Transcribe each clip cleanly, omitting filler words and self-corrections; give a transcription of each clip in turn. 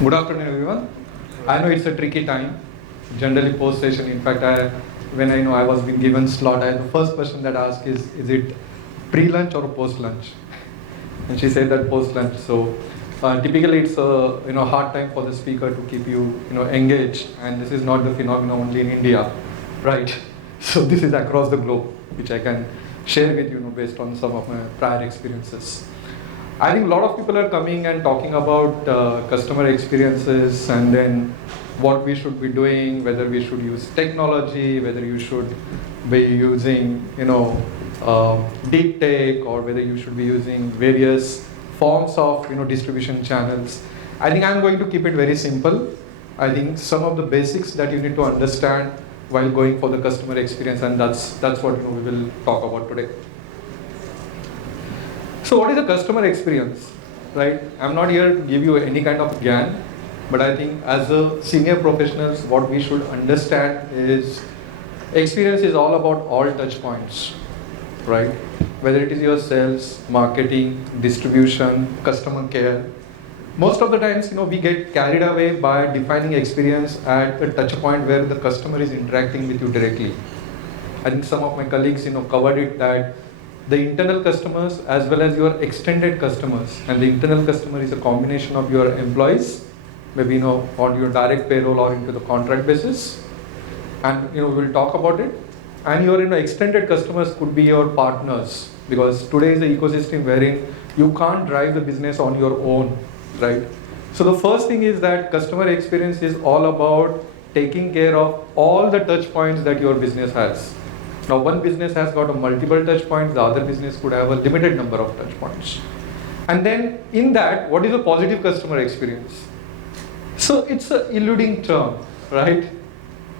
Good afternoon, everyone. I know it's a tricky time. Generally, post session. In fact, when I know I was being given slot, the first question that I ask is it pre-lunch or post-lunch? And she said that post-lunch. So typically, it's a hard time for the speaker to keep you engaged. And this is not the phenomenon only in India, right? So this is across the globe, which I can share with you based on some of my prior experiences. I think a lot of people are coming and talking about customer experiences and then what we should be doing, whether we should use technology, whether you should be using, deep tech, or whether you should be using various forms of, distribution channels. I think I'm going to keep it very simple. I think some of the basics that you need to understand while going for the customer experience, and that's what we will talk about today. So what is a customer experience, right? I'm not here to give you any kind of gyan, but I think as a senior professionals, what we should understand is experience is all about all touch points, right? Whether it is your sales, marketing, distribution, customer care. Most of the times, we get carried away by defining experience at a touch point where the customer is interacting with you directly. I think some of my colleagues, covered it that the internal customers as well as your extended customers, and the internal customer is a combination of your employees, maybe on your direct payroll or into the contract basis, and we'll talk about it. And your extended customers could be your partners, because today is the ecosystem wherein you can't drive the business on your own, right? So the first thing is that customer experience is all about taking care of all the touch points that your business has. Now, one business has got a multiple touch points, the other business could have a limited number of touch points. And then in that, what is a positive customer experience? So it's an eluding term, right?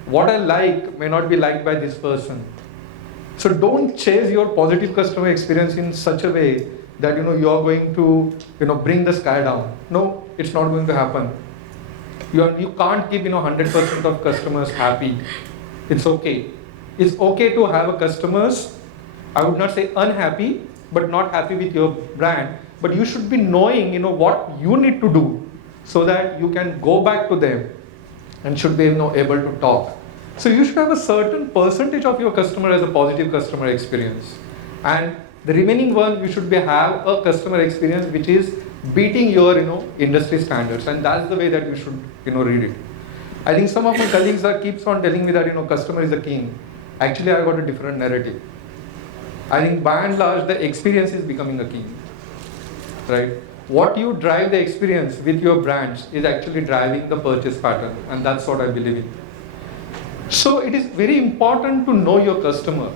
What I like may not be liked by this person. So don't chase your positive customer experience in such a way that you are going to bring the sky down. No, it's not going to happen. You can't keep 100% of customers happy. It's okay. It's okay to have a customers, I would not say unhappy, but not happy with your brand, but you should be knowing what you need to do so that you can go back to them and should be able to talk. So you should have a certain percentage of your customer as a positive customer experience, and the remaining one you should have a customer experience which is beating your industry standards, and that's the way that you should read it. I think some of my colleagues keeps on telling me that customer is the king. Actually, I got a different narrative. I think by and large, the experience is becoming a king, right? What you drive the experience with your brands is actually driving the purchase pattern, and that's what I believe in. So it is very important to know your customer.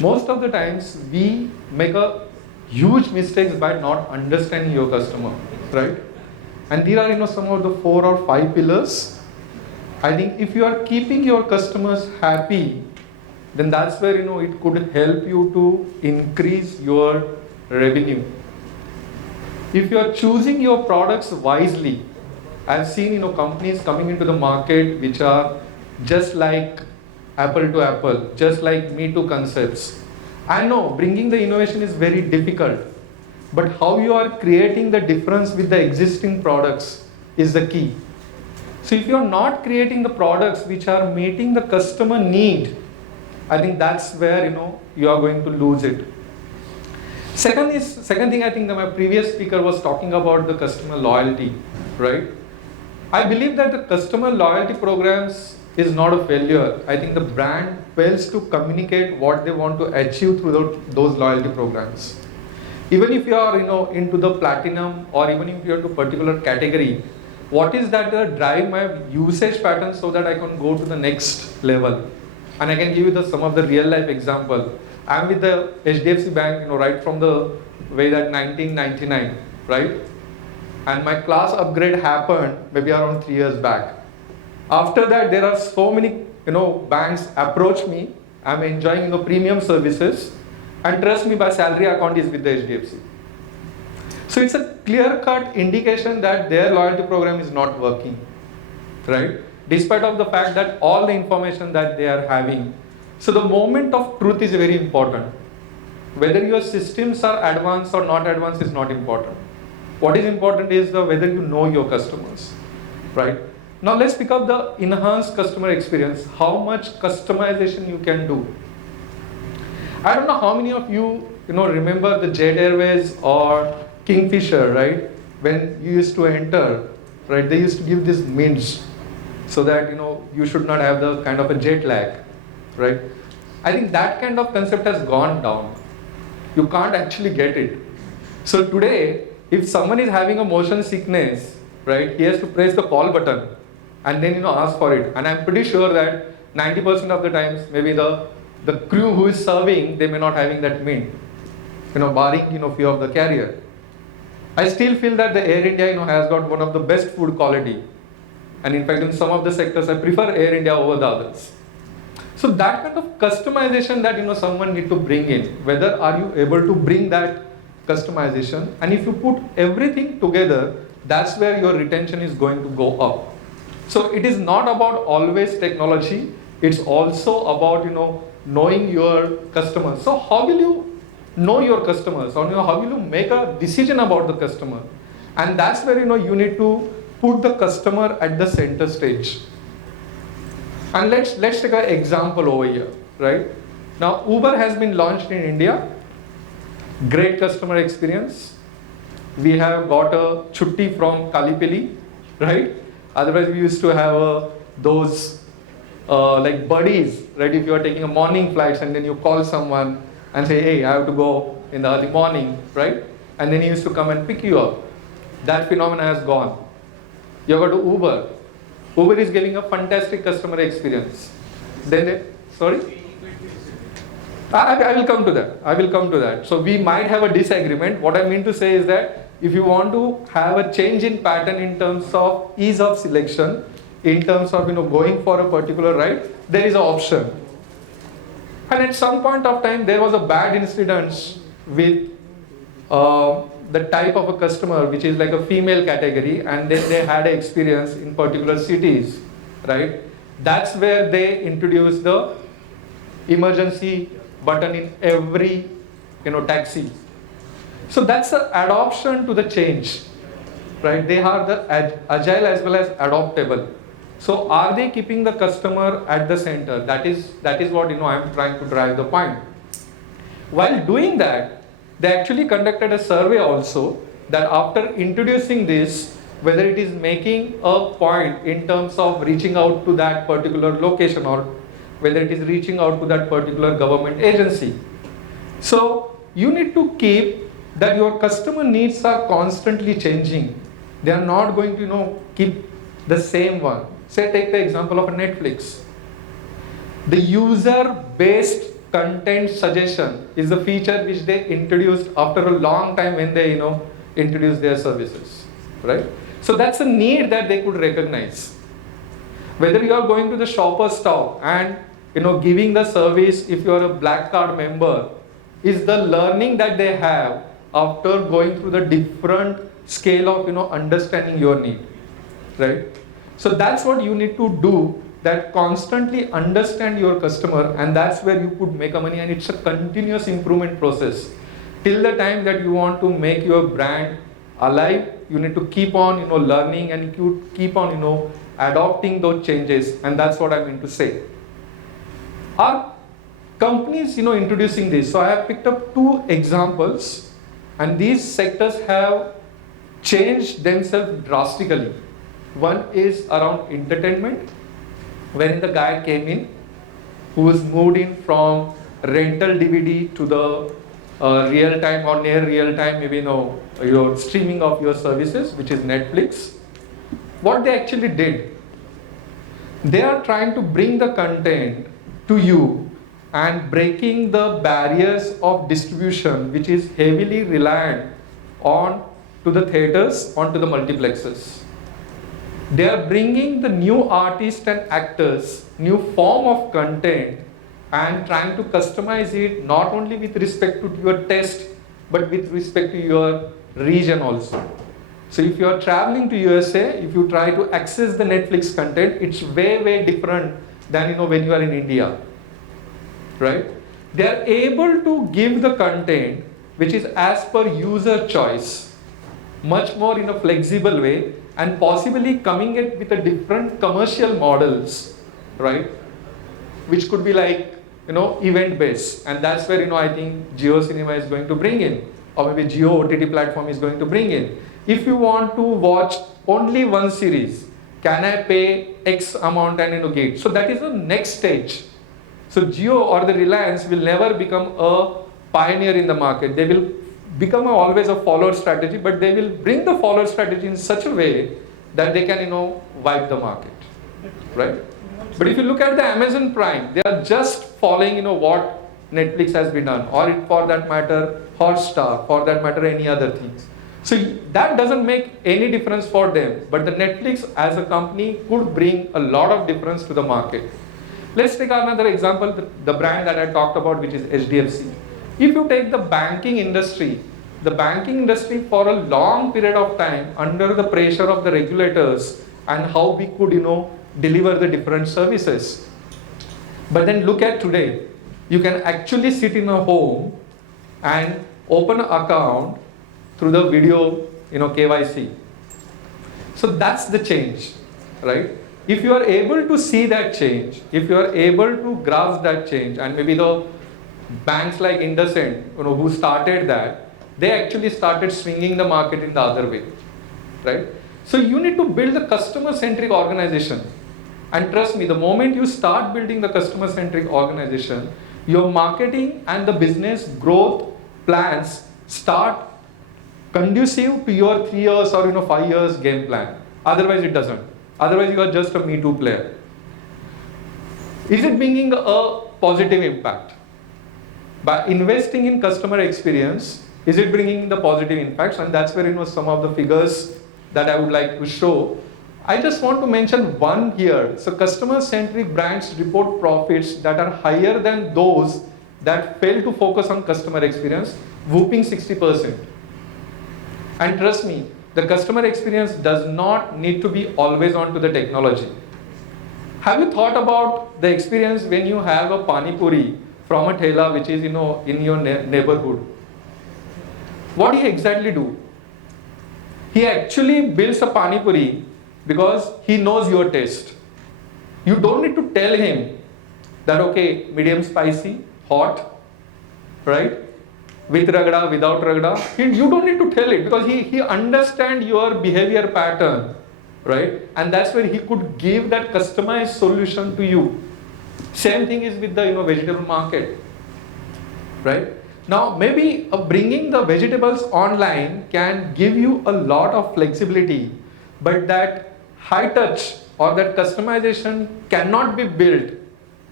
Most of the times, we make a huge mistakes by not understanding your customer, right? And there are some of the 4 or 5 pillars. I think if you are keeping your customers happy, then that's where it could help you to increase your revenue. If you are choosing your products wisely, I've seen companies coming into the market which are just like apple to apple, just like Me Too concepts. I know bringing the innovation is very difficult, but how you are creating the difference with the existing products is the key. So if you are not creating the products which are meeting the customer need, I think that's where you are going to lose it. Second thing, I think that my previous speaker was talking about the customer loyalty, right? I believe that the customer loyalty programs is not a failure. I think the brand fails to communicate what they want to achieve through those loyalty programs. Even if you are into the platinum, or even if you are to a particular category, what is that drive my usage pattern so that I can go to the next level? And I can give you some of the real life example. I'm with the HDFC Bank, right from the way that 1999, right? And my class upgrade happened maybe around 3 years back. After that, there are so many, banks approach me. I'm enjoying premium services, and trust me, my salary account is with the HDFC. So it's a clear-cut indication that their loyalty program is not working, right? Despite of the fact that all the information that they are having. So the moment of truth is very important. Whether your systems are advanced or not advanced is not important. What is important is whether you know your customers. right? Now let's pick up the enhanced customer experience, how much customization you can do. I don't know how many of you, remember the Jet Airways or Kingfisher, right? When you used to enter, right, they used to give these mints so that, you should not have the kind of a jet lag, right? I think that kind of concept has gone down. You can't actually get it. So today, if someone is having a motion sickness, right, he has to press the call button and then, ask for it. And I'm pretty sure that 90% of the times, maybe the crew who is serving, they may not having that mint, barring, few of the carrier. I still feel that the Air India, has got one of the best food quality. And in fact, in some of the sectors, I prefer Air India over the others. So that kind of customization that, someone need to bring in, whether are you able to bring that customization, and if you put everything together, that's where your retention is going to go up. So it is not about always technology, it's also about, knowing your customers. So how will you know your customers, or how will you make a decision about the customer? And that's where you need to put the customer at the center stage. And let's take an example over here, right? Now Uber has been launched in India. Great customer experience. We have got a chutti from Kalipili, right? Otherwise we used to have those like buddies, right? If you are taking a morning flights and then you call someone and say, hey, I have to go in the early morning, right? And then he used to come and pick you up. That phenomenon has gone. You go to Uber. Uber is giving a fantastic customer experience. Sorry? I will come to that. So we might have a disagreement. What I mean to say is that if you want to have a change in pattern in terms of ease of selection, in terms of going for a particular ride, there is an option. And at some point of time, there was a bad incident with the type of a customer, which is like a female category, and then they had an experience in particular cities, right? That's where they introduced the emergency button in every, taxi. So that's an adoption to the change, right? They are the agile as well as adaptable. So are they keeping the customer at the center? That is what I'm trying to drive the point. While doing that, they actually conducted a survey also that after introducing this, whether it is making a point in terms of reaching out to that particular location or whether it is reaching out to that particular government agency. So you need to keep that your customer needs are constantly changing. They are not going to keep the same one. Say take the example of a Netflix. The user-based content suggestion is the feature which they introduced after a long time when they introduced their services, right? So that's a need that they could recognize. Whether you are going to the shopper's stop and giving the service if you are a black card member, is the learning that they have after going through the different scale of understanding your need, right? So that's what you need to do, that constantly understand your customer, and that's where you could make a money, and it's a continuous improvement process. Till the time that you want to make your brand alive, you need to keep on learning, and you keep on adopting those changes, and that's what I mean to say. Are companies introducing this? So I have picked up 2 examples, and these sectors have changed themselves drastically. One is around entertainment, wherein the guy came in who was moved in from rental DVD to the real time or near real time, maybe your streaming of your services, which is Netflix. What they actually did, they are trying to bring the content to you and breaking the barriers of distribution, which is heavily reliant on to the theaters, onto the multiplexes. They are bringing the new artists and actors, new form of content, and trying to customize it not only with respect to your taste, but with respect to your region also. So if you are traveling to USA, if you try to access the Netflix content, it's way different than when you are in India, right? They are able to give the content which is as per user choice, much more in a flexible way, and possibly coming it with a different commercial models, right? Which could be like, event based, and that's where, I think Jio Cinema is going to bring in, or maybe Jio OTT platform is going to bring in. If you want to watch only one series, can I pay X amount and get? So that is the next stage. So Jio or the Reliance will never become a pioneer in the market. They will become always a follower strategy, but they will bring the follower strategy in such a way that they can, wipe the market, right? But if you look at the Amazon Prime, they are just following, what Netflix has been done, or for that matter, Hotstar, for that matter, any other things. So that doesn't make any difference for them, but the Netflix as a company could bring a lot of difference to the market. Let's take another example, the brand that I talked about, which is HDFC. If you take the banking industry for a long period of time under the pressure of the regulators and how we could, deliver the different services. But then look at today, you can actually sit in a home and open an account through the video, KYC. So that's the change, right? If you are able to see that change, if you are able to grasp that change, and maybe the banks like IndusInd, who started that, they actually started swinging the market in the other way, right? So you need to build a customer-centric organization. And trust me, the moment you start building the customer-centric organization, your marketing and the business growth plans start conducive to your 3 years or 5 years game plan. Otherwise it doesn't. Otherwise you are just a Me Too player. Is it bringing a positive impact? By investing in customer experience, is it bringing the positive impacts? And that's where some of the figures that I would like to show. I just want to mention one here. So customer-centric brands report profits that are higher than those that fail to focus on customer experience, whooping 60%. And trust me, the customer experience does not need to be always on to the technology. Have you thought about the experience when you have a pani puri from a thela which is in your neighborhood? What do you exactly do? He actually builds a pani puri because he knows your taste. You don't need to tell him that, okay, medium spicy, hot, right? With ragda, without ragda. You don't need to tell it because he understands your behavior pattern, right? And that's where he could give that customized solution to you. Same thing is with the vegetable market, right? Now maybe bringing the vegetables online can give you a lot of flexibility, but that high touch or that customization cannot be built,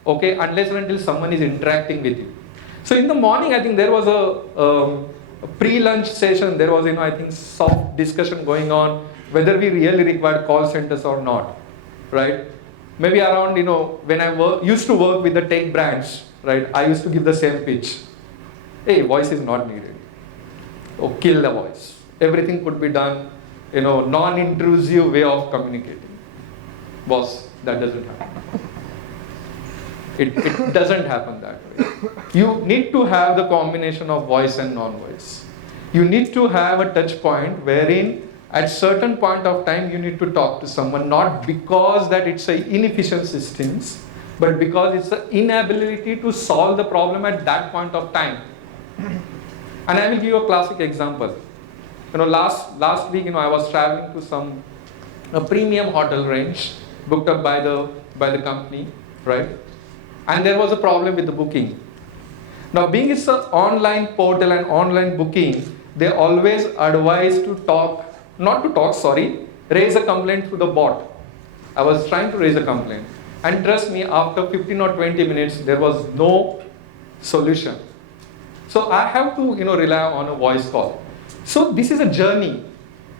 okay, unless and until someone is interacting with you. So in the morning, I think there was a pre-lunch session. There was, I think, soft discussion going on whether we really require call centers or not, right? Maybe around, when I used to work with the tech brands, right? I used to give the same pitch. Hey, voice is not needed. Oh, kill the voice. Everything could be done, non-intrusive way of communicating. Boss, that doesn't happen. It doesn't happen that way. You need to have the combination of voice and non-voice. You need to have a touch point wherein at certain point of time you need to talk to someone, not because that it's an inefficient systems, but because it's the inability to solve the problem at that point of time. And I will give you a classic example. Last week, I was traveling to a premium hotel range booked up by the company, right? And there was a problem with the booking. Now, being it's an online portal and online booking, they always advise raise a complaint to the bot. I was trying to raise a complaint. And trust me, after 15 or 20 minutes, there was no solution. So I have to, rely on a voice call. So this is a journey.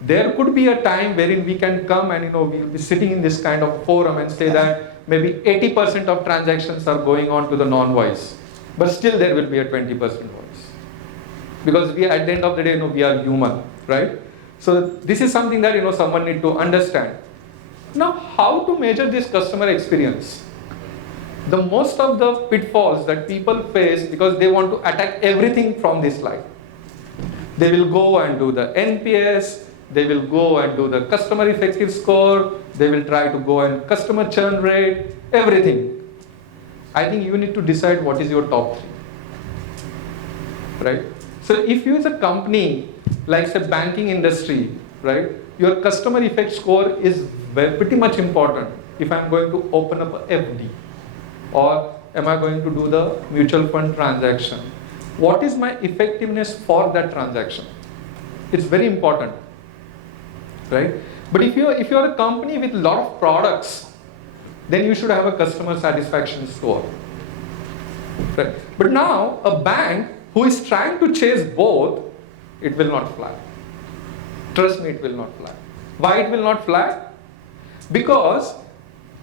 There could be a time wherein we can come and, we'll be sitting in this kind of forum and say that maybe 80% of transactions are going on to the non-voice. But still there will be a 20% voice. Because we, at the end of the day, we are human, right? So this is something that, someone need to understand. Now, how to measure this customer experience? The most of the pitfalls that people face because they want to attack everything from this slide. They will go and do the NPS, they will go and do the customer effective score, they will try to go and customer churn rate, everything. I think you need to decide what is your top 3, right? So if you as a company, like say banking industry, right, your customer effect score is pretty much important. If I'm going to open up a FD, or am I going to do the mutual fund transaction? What is my effectiveness for that transaction? It's very important, right? But if you're a company with a lot of products, then you should have a customer satisfaction score, right? But now a bank who is trying to chase both, it will not fly. Trust me, it will not fly. Why it will not fly? Because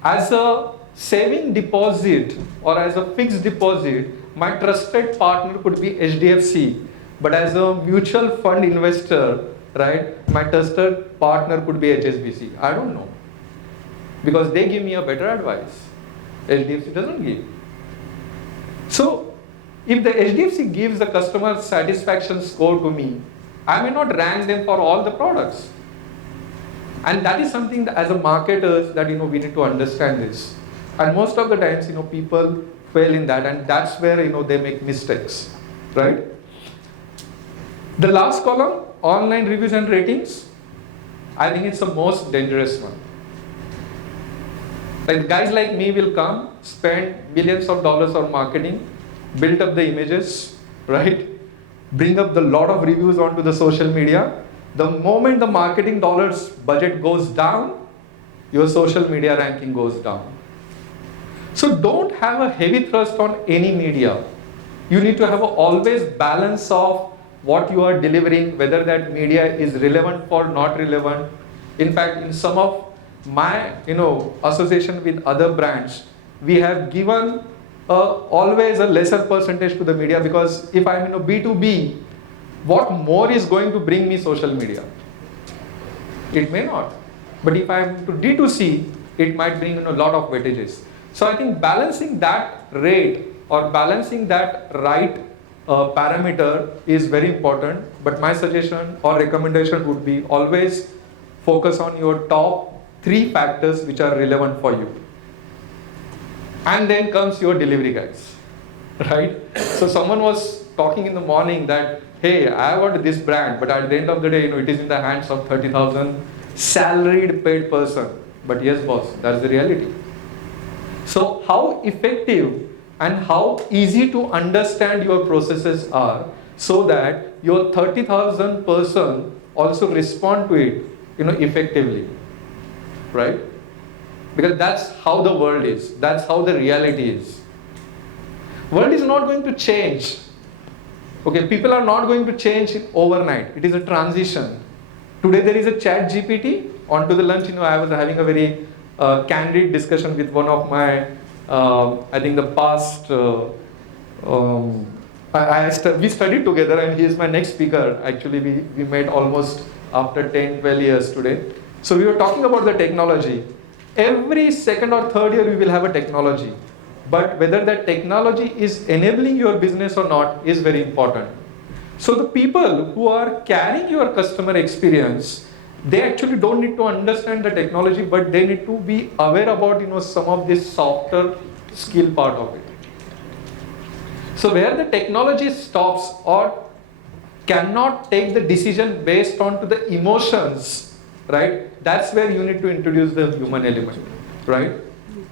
as a saving deposit or as a fixed deposit, my trusted partner could be HDFC, but as a mutual fund investor, right, my trusted partner could be HSBC. I don't know, because they give me a better advice. HDFC doesn't give. So if the HDFC gives the customer satisfaction score to me, I may not rank them for all the products. And that is something that as a marketers that we need to understand this. And most of the times people fail in that, and that's where they make mistakes, right? The last column, online reviews and ratings, I think it's the most dangerous one. Like guys like me will come, spend millions of dollars on marketing, build up the images, right? Bring up the lot of reviews onto the social media. The moment the marketing dollars budget goes down, your social media ranking goes down. So don't have a heavy thrust on any media. You need to have a always balance of what you are delivering, whether that media is relevant or not relevant. In fact, in some of my association with other brands, we have given always a lesser percentage to the media, because if I'm B2B, what more is going to bring me social media? It may not. But if I'm to D2C, it might bring a lot of weightages. So I think balancing that rate or balancing that right parameter is very important. But my suggestion or recommendation would be always focus on your top 3 factors which are relevant for you. And then comes your delivery guys, right? So someone was talking in the morning that, hey, I want this brand, but at the end of the day, it is in the hands of 30,000 salaried paid person. But yes, boss, that's the reality. So how effective and how easy to understand your processes are, so that your 30,000 person also respond to it, effectively, right? Because that's how the world is. That's how the reality is. World is not going to change. Okay, people are not going to change overnight. It is a transition. Today there is a chat GPT. Onto the lunch, I was having a very candid discussion with one of my, I think the past, we studied together, and he is my next speaker. Actually, we met almost after 10, 12 years today. So we were talking about the technology. Every second or third year we will have a technology. But whether that technology is enabling your business or not is very important. So the people who are carrying your customer experience, they actually don't need to understand the technology, but they need to be aware about some of this softer skill part of it. So where the technology stops or cannot take the decision based on to the emotions, right? That's where you need to introduce the human element, right?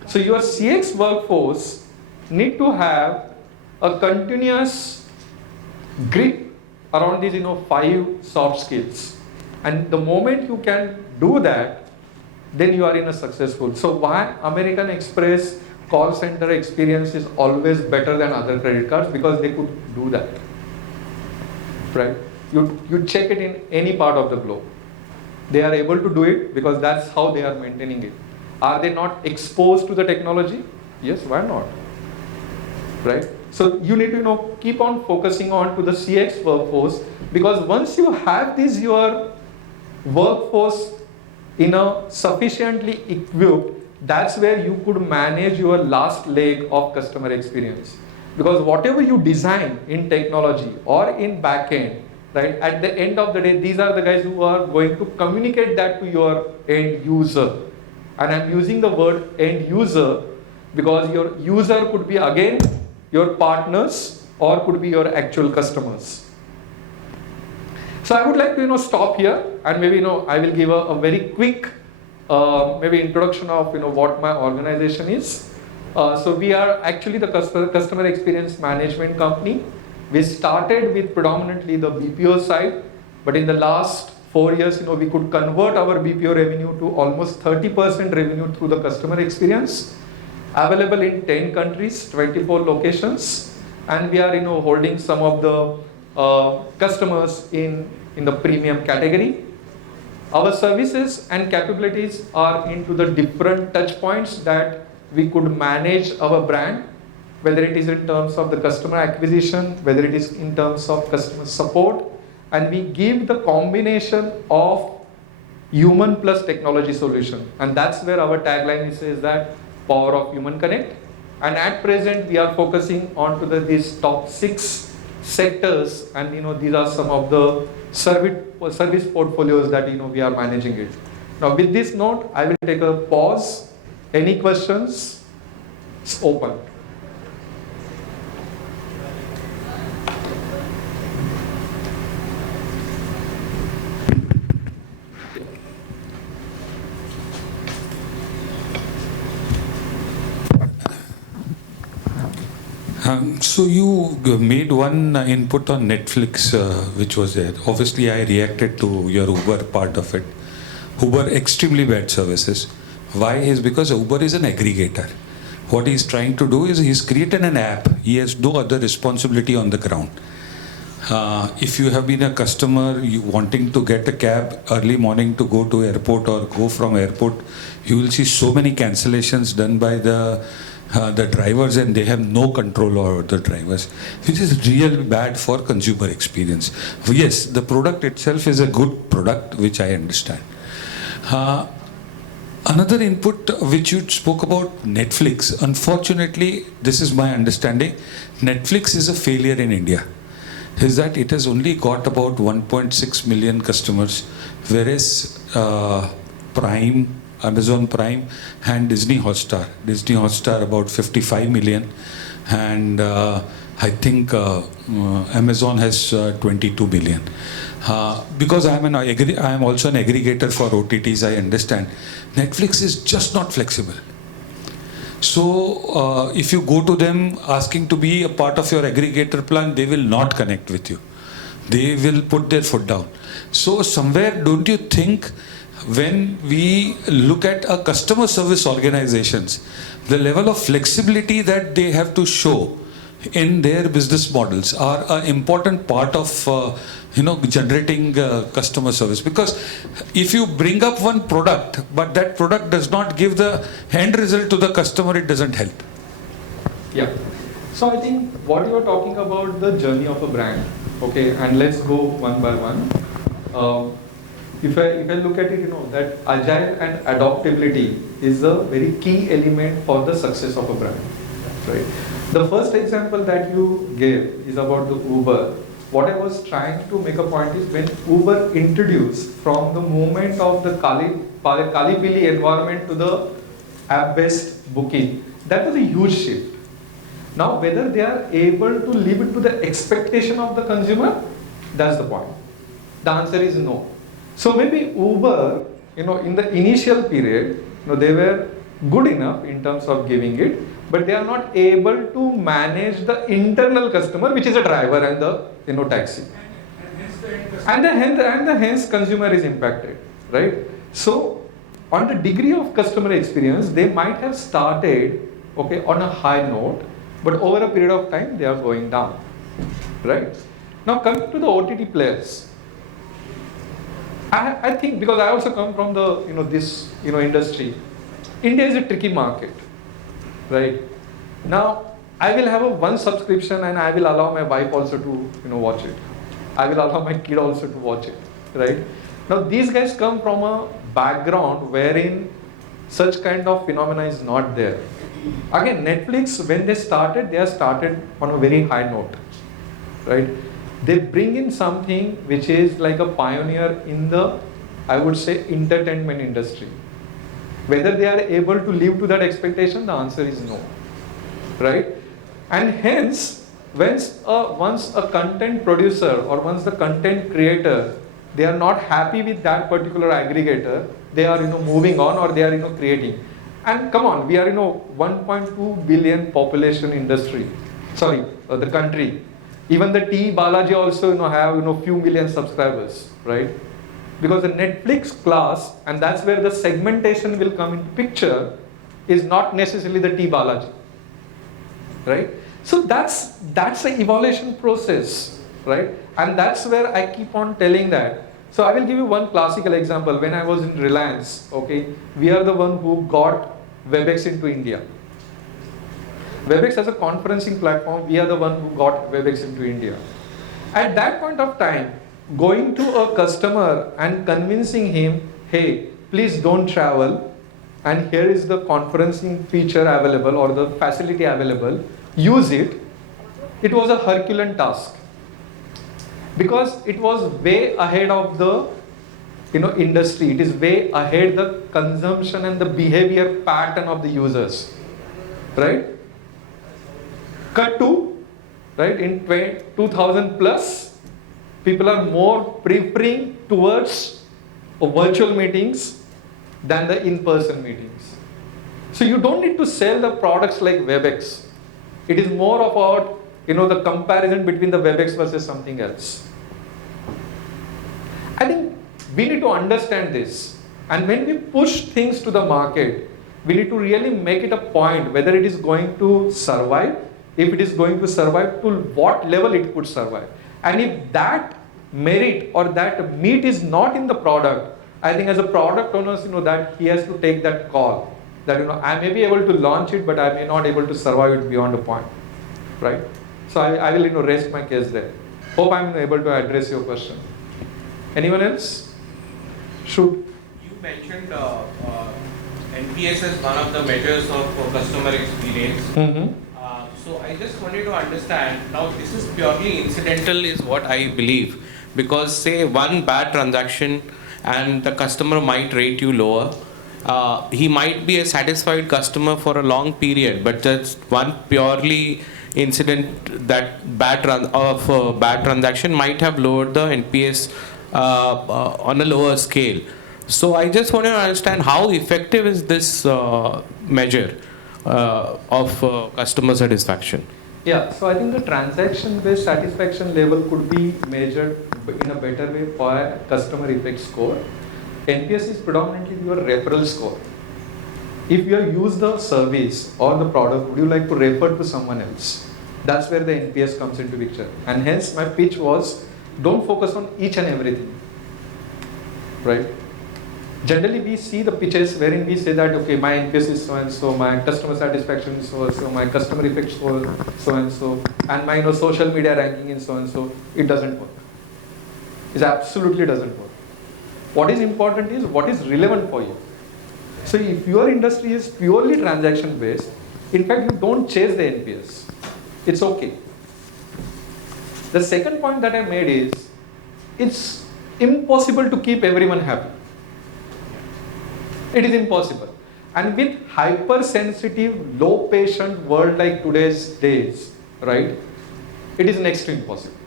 So your CX workforce need to have a continuous grip around these 5 soft skills. And the moment you can do that, then you are in a successful. So why American Express call center experience is always better than other credit cards? Because they could do that, right? You check it in any part of the globe. They are able to do it because that's how they are maintaining it. Are they not exposed to the technology? Yes, why not? Right? So you need to keep on focusing on to the CX workforce, because once you have this your workforce sufficiently equipped, that's where you could manage your last leg of customer experience. Because whatever you design in technology or in backend, right? At the end of the day, these are the guys who are going to communicate that to your end user. And I'm using the word end user because your user could be again your partners or could be your actual customers. So I would like to stop here, and maybe I will give a very quick maybe introduction of what my organization is. So we are actually the customer experience management company. We started with predominantly the BPO side, but in the last 4 years, we could convert our BPO revenue to almost 30% revenue through the customer experience. Available in 10 countries, 24 locations, and we are holding some of the customers in the premium category. Our services and capabilities are into the different touch points that we could manage our brand, whether it is in terms of the customer acquisition, whether it is in terms of customer support, and we give the combination of human plus technology solution. And that's where our tagline is that power of human connect. And at present, we are focusing on to these top 6 sectors, and these are some of the service portfolios that we are managing it. Now, with this note, I will take a pause. Any questions? It's open. So you made one input on Netflix, which was there. Obviously, I reacted to your Uber part of it. Uber, extremely bad services. Why? Is because Uber is an aggregator. What he's trying to do is he's created an app. He has no other responsibility on the ground. If you have been a customer, you wanting to get a cab early morning to go to airport or go from airport, you will see so many cancellations done by the drivers, and they have no control over the drivers, which is real bad for consumer experience. Yes, the product itself is a good product, which I understand. Another input which you spoke about, Netflix. Unfortunately, this is my understanding, Netflix is a failure in India. Is that it has only got about 1.6 million customers, whereas Amazon Prime and Disney Hotstar about 55 million, and I think Amazon has 22 million. Because I am also an aggregator for OTTs, I understand. Netflix is just not flexible. So if you go to them asking to be a part of your aggregator plan, they will not connect with you. They will put their foot down. So somewhere, don't you think, when we look at a customer service organizations, the level of flexibility that they have to show in their business models are an important part of generating customer service? Because if you bring up one product, but that product does not give the end result to the customer, it doesn't help. Yeah. So I think what you are talking about, the journey of a brand, okay, and let's go one by one. If I look at it, that agile and adaptability is a very key element for the success of a brand, right? The first example that you gave is about the Uber. What I was trying to make a point is when Uber introduced from the moment of the Kalipili environment to the app-based booking, that was a huge shift. Now, whether they are able to live it to the expectation of the consumer, that's the point. The answer is no. So maybe Uber, in the initial period, they were good enough in terms of giving it, but they are not able to manage the internal customer, which is a driver and the taxi. And hence consumer is impacted, right? So on the degree of customer experience, they might have started, okay, on a high note, but over a period of time, they are going down, right? Now coming to the OTT players, I think, because I also come from the this industry, India is a tricky market, right? Now I will have one subscription and I will allow my wife also to watch it. I will allow my kid also to watch it, right? Now these guys come from a background wherein such kind of phenomena is not there. Again, Netflix, when they started on a very high note, right? they bring in something which is like a pioneer in the, I would say, entertainment industry. Whether they are able to live to that expectation, the answer is no, right? And hence, once a content producer or once the content creator, they are not happy with that particular aggregator, they are moving on, or they are creating. And come on, we are 1.2 billion population industry. Sorry, the country. Even the T Balaji also have few million subscribers, right? Because the Netflix class, and that's where the segmentation will come into picture, is not necessarily the T Balaji, right? So that's the evaluation process, right? And that's where I keep on telling that. So I will give you one classical example. When I was in Reliance, okay, we are the one who got WebEx into India. WebEx as a conferencing platform, we are the one who got WebEx into India. At that point of time, going to a customer and convincing him, hey, please don't travel, and here is the conferencing feature available or the facility available, use it, it was a Herculean task. Because it was way ahead of the industry. It is way ahead the consumption and the behavior pattern of the users, right? Cut to, right, in 2000 plus, people are more preferring towards virtual meetings than the in-person meetings. So you don't need to sell the products like WebEx. It is more about the comparison between the WebEx versus something else. I think we need to understand this. And when we push things to the market, we need to really make it a point whether it is going to survive, if it is going to survive, to what level it could survive. And if that merit or that meat is not in the product, I think as a product owner, that he has to take that call. That I may be able to launch it, but I may not able to survive it beyond a point, right? So I will rest my case there. Hope I'm able to address your question. Anyone else? Shoot. You mentioned NPS as one of the measures of customer experience. Mm-hmm. So I just wanted to understand, now this is purely incidental is what I believe, because say one bad transaction and the customer might rate you lower. He might be a satisfied customer for a long period, but just one purely incident, that bad transaction might have lowered the NPS on a lower scale. So I just want to understand how effective is this measure of customer satisfaction? Yeah, so I think the transaction-based satisfaction level could be measured in a better way by customer effect score. NPS is predominantly your referral score. If you have used the service or the product, would you like to refer to someone else? That's where the NPS comes into picture. And hence my pitch was, don't focus on each and everything, right? Generally we see the pitches wherein we say that, okay, my NPS is so and so, my customer satisfaction is so and so, my customer effect score so and so, and my social media ranking is so and so. It doesn't work. It absolutely doesn't work. What is important is what is relevant for you. So if your industry is purely transaction based, in fact you don't chase the NPS. It's okay. The second point that I made is, it's impossible to keep everyone happy. It is impossible. And with hypersensitive, low patient world like today's days, right, it is next to impossible.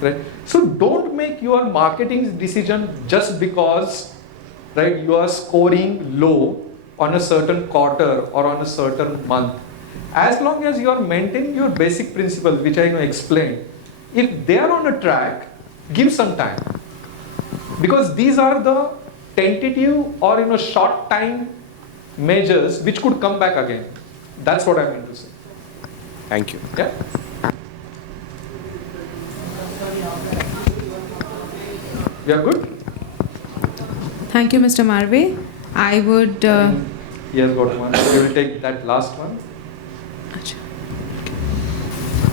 Right? So don't make your marketing decision just because, right, you are scoring low on a certain quarter or on a certain month. As long as you are maintaining your basic principles, which I explained, if they are on a track, give some time. Because these are the tentative or short time measures which could come back again. That's what I mean to say. Thank you. Yeah. We are good? Thank you, Mr. Marve. I would... He has got one. We will take that last one.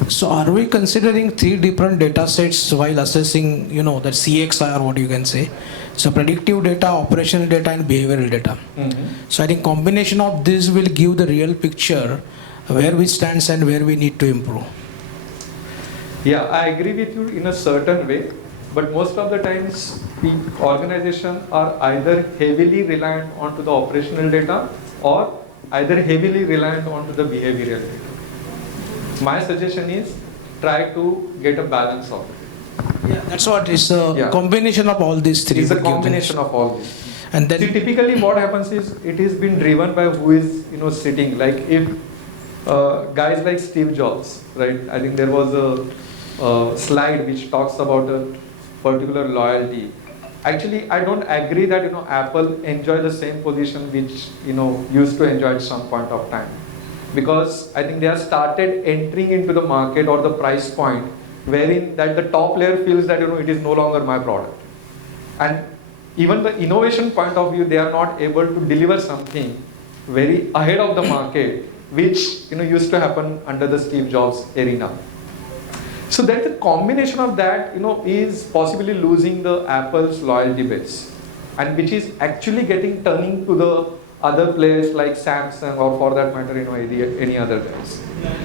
So are we considering 3 different data sets while assessing, that CXI or what you can say? So predictive data, operational data and behavioral data. Mm-hmm. So I think combination of this will give the real picture where we stand and where we need to improve. Yeah, I agree with you in a certain way, but most of the times organizations are either heavily reliant onto the operational data or either heavily reliant onto the behavioral data. My suggestion is try to get a balance of it. Yeah, that's what is a Yeah. combination of all these three. It's a would give them- combination of all these. And then See, typically what happens is it is been driven by who is sitting. Like if guys like Steve Jobs, right? I think there was a slide which talks about a particular loyalty. Actually, I don't agree that Apple enjoy the same position which used to enjoy at some point of time, because I think they have started entering into the market or the price point wherein that the top layer feels that it is no longer my product, and even the innovation point of view, they are not able to deliver something very ahead of the market, which used to happen under the Steve Jobs arena. So that the combination of that is possibly losing the Apple's loyalty base, and which is actually turning to the other players like Samsung, or for that matter any other guys.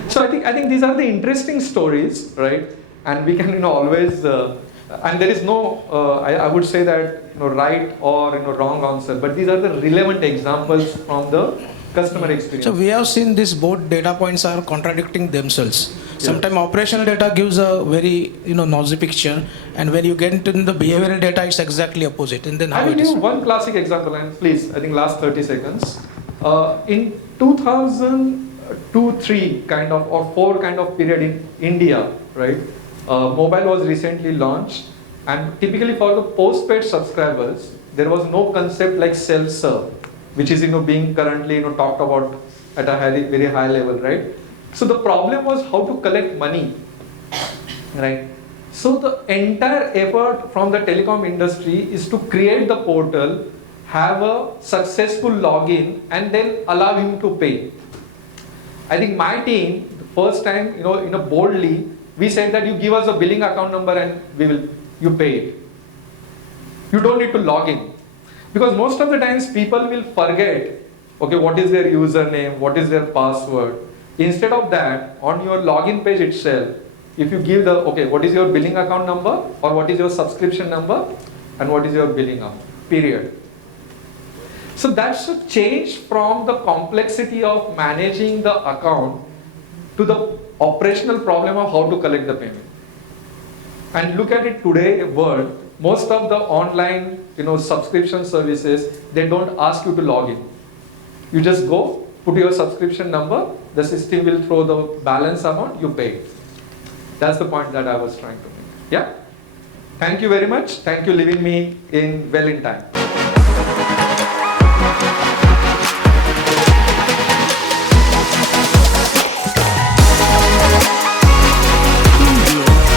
So I think these are the interesting stories, right? And we can always and there is no I would say that right or wrong answer, but these are the relevant examples from the customer experience. so we have seen these both data points are contradicting themselves. Yeah. Sometimes operational data gives a very noisy picture, and when you get into the behavioral data, it's exactly opposite. And then I how will it give is? you one classic example, and please, I think last 30 seconds. In 2002-3 kind of or 4 kind of period in India, right? Mobile was recently launched, and typically for the postpaid subscribers, there was no concept like self-serve, which is being currently talked about at a very high level, right? So the problem was how to collect money, right? So the entire effort from the telecom industry is to create the portal, have a successful login, and then allow him to pay. I think my team, the first time, boldly, we said that you give us a billing account number and you pay it. You don't need to log in. Because most of the times people will forget, okay, what is their username, what is their password. Instead of that, on your login page itself, if you give what is your billing account number, or what is your subscription number, and what is your billing amount, period. So that's a change from the complexity of managing the account to the operational problem of how to collect the payment. And look at it today, world, most of the online subscription services, they don't ask you to log in. You just go, put your subscription number, the system will throw the balance amount, you pay it. That's the point that I was trying to make. Yeah? Thank you very much. Thank you leaving me well in time.